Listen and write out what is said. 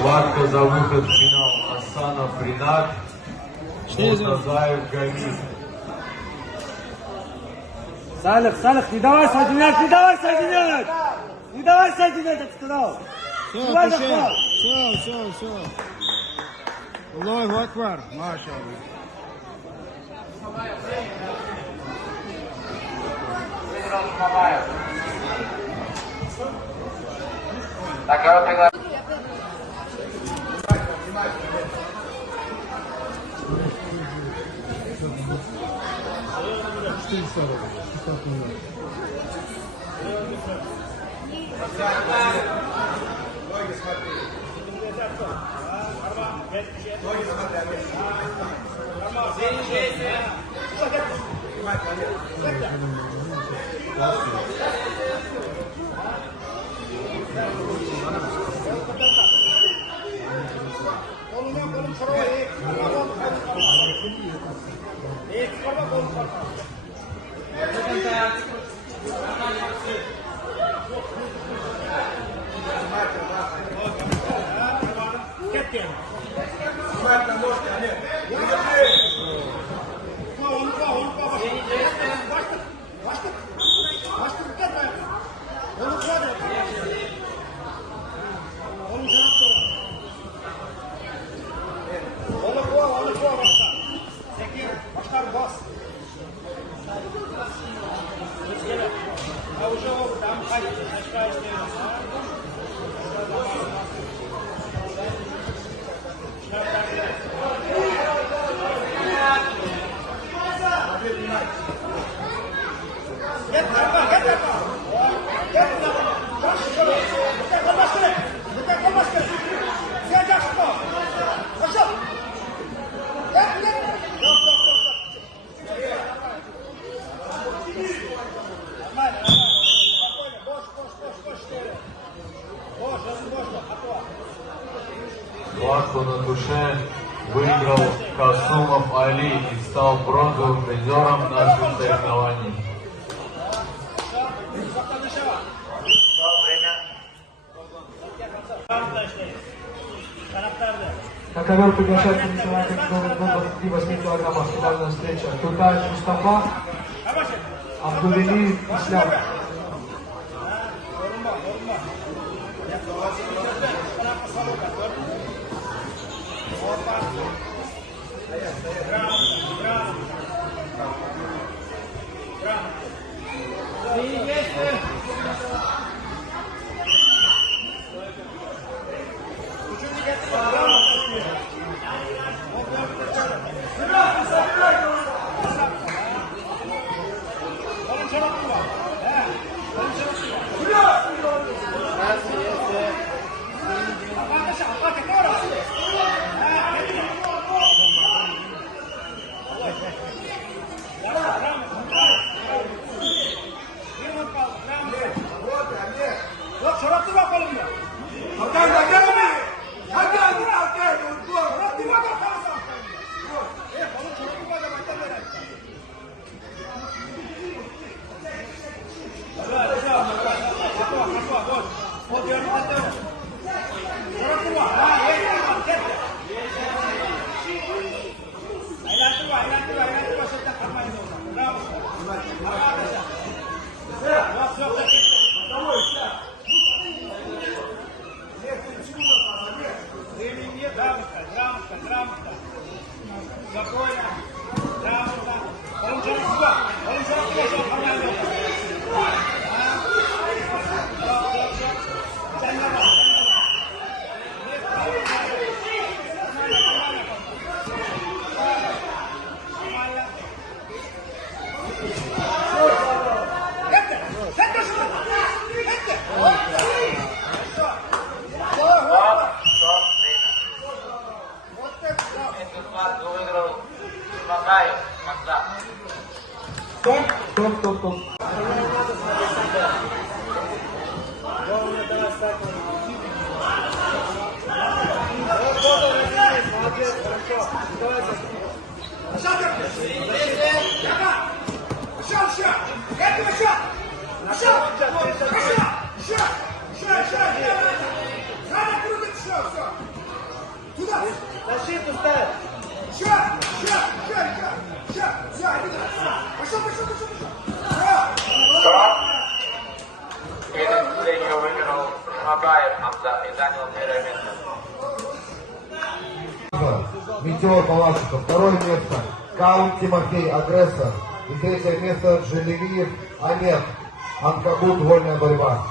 Схватка за выход в финал. Асанов Ринат, Муртазаев Гамид. Салих, не давай соединять! Не давай соединять, я сказал! Все. Аллаху Акбар, машаллах. Так, я приглашаю. Схватку на душе выиграл Касумов Али и стал бронзовым призером наших соревнований. На ковер приглашает Николай номер 28 килограммов. Финальная встреча. Тутаев Мустафа, Абдулвелиев Ислам. Выиграл Защиту ставь! Первую встречу выиграл Шмагаев Хамза и занял первое место. Метеор Палашников. Второе место. Каун Тимофей, агрессор. И третье место Джелевиев Амет. Анкабут, вольная борьба.